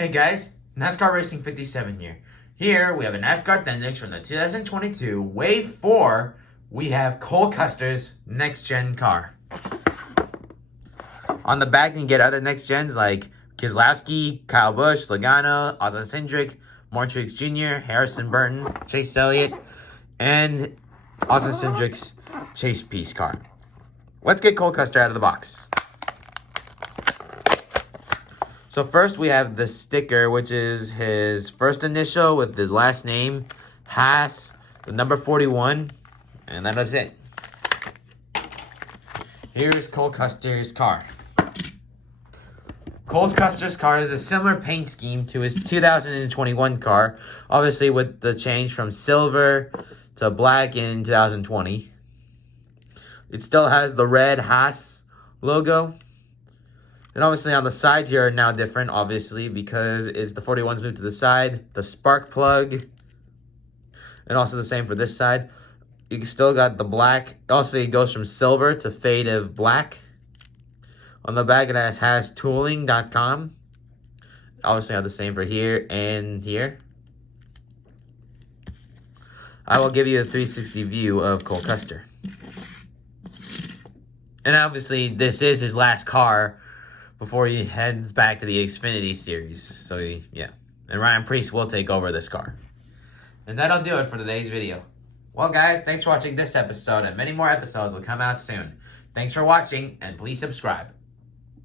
Hey guys, NASCAR Racing 57 here. Here we have a NASCAR Thendix from the 2022 Wave 4. We have Cole Custer's next gen car. On the back, you can get other next gens like Keselowski, Kyle Busch, Logano, Austin Cindric, Mortrix Jr., Harrison Burton, Chase Elliott, and Austin Cindric's Chase Peace car. Let's get Cole Custer out of the box. So first we have the sticker, which is his first initial with his last name, Haas, the number 41, and that is it. Here's Cole Custer's car. Cole Custer's car is a similar paint scheme to his 2021 car, obviously with the change from silver to black in 2020. It still has the red Haas logo. And obviously on the sides here are now different, obviously, because it's the 41's moved to the side, the spark plug, and also the same for this side. You still got the black. Also, it goes from silver to fade of black. On the back, it has tooling.com. Obviously, I have the same for here and here. I will give you a 360 view of Cole Custer. And obviously, this is his last car before he heads back to the Xfinity Series. So, yeah. And Ryan Preece will take over this car. And that'll do it for today's video. Well, guys, thanks for watching this episode, and many more episodes will come out soon. Thanks for watching, and please subscribe.